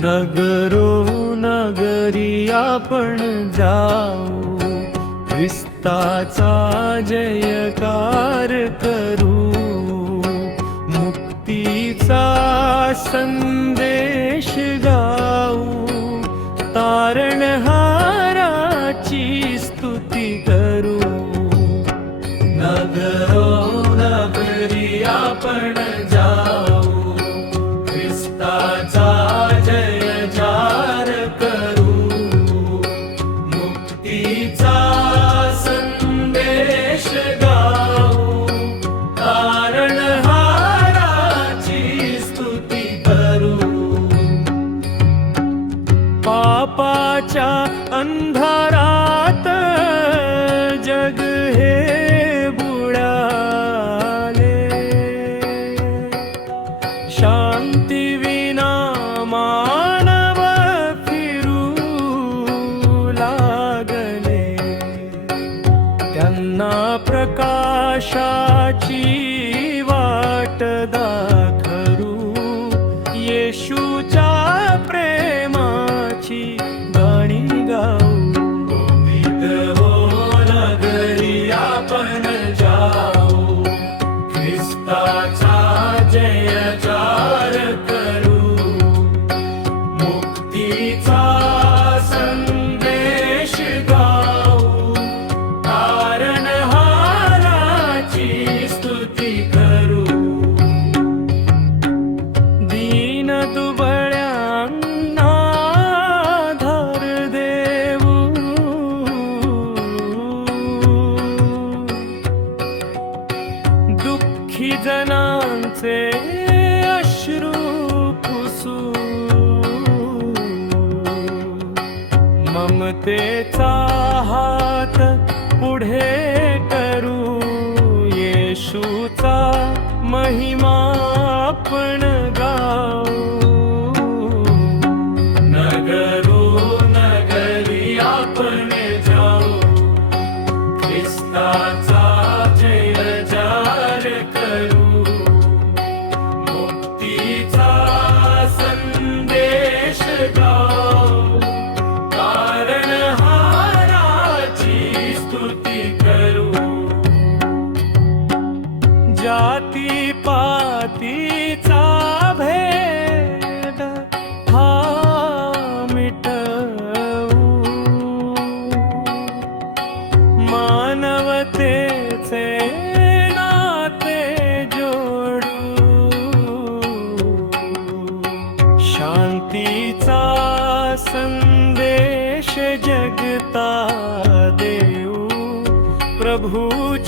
नगरो नगरी आपण जाऊ, ख्रिस्ताचा जयकार करू, मुक्तीचा संदेश गाऊ, तारणहाराची स्तुती करू. नगरो नगरी आपण जाऊ, ख्रिस्ताचा जयकार करू, मुक्तीचा संदेश गाऊ, तारणहाराची स्तुती करू. पापाच्या अंधारात जग हे बुडाले, शांती विना मानव फिरू लागले. त्यांना प्रकाशाची वाट दाखवू, येशूच्या प्रेमाची गाणी गाऊ. गोविंद हो नगरी आपण जाऊ, ख्रिस्ताचा जयकार करू, मुक्तीचा संदेश गाऊ, तारणहाराची स्तुती करू. दीन दुबळ्यांना धार देऊ, दुःखी जनांचे अश्रू पुसू, ममतेचा हात पुढे करू, येशूचा महिमा आपण गाऊ. नगरो नगरी आपण जाऊ, ख्रिस्ताचा जयकार करू, मुक्तीचा संदेश गाऊ, तारणहाराची स्तुती करू. जाती पातीचा भेद हा मिटवू, मानवतेचे नाते जोडू, शांतीचा संदेश जगता देऊ, प्रभूची